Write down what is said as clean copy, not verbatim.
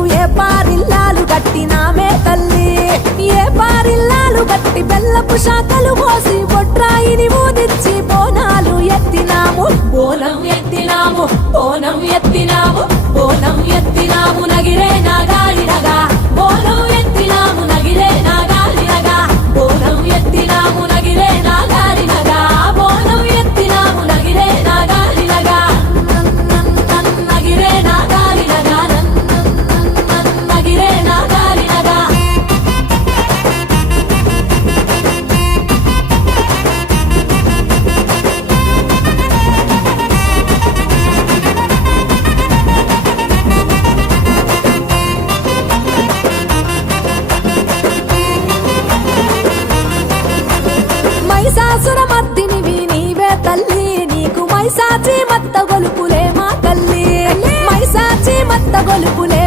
నీకు ఏ పారిల్లాలు గట్టినామే తల్లి ఏ పారిల్లాలు గట్టి బెల్లపు శాఖలు పోసి బొట్రాయిని ఊదిచ్చి బోనాలు ఎత్తినాము బోనం ఎత్తినాము బోనం ఎత్తినాము బోనం ఎత్తినాము నగిరే నాగాలినగా బోనం ఎత్తినాము నగిరే నాగాలినగా బోనం ఎత్తినాము నగిరే నాగాలినగా బోనం ఎత్తినాము నగిరే నాగాలినగా నగిరే నాగాలినగా నగిరే నాగాలినగా మైసాసురమర్దినివి నీవే తల్లి నీకు మైసాచి మత్త గొలుపులే మా తల్లి మైసాచి మత్త గొలుపులే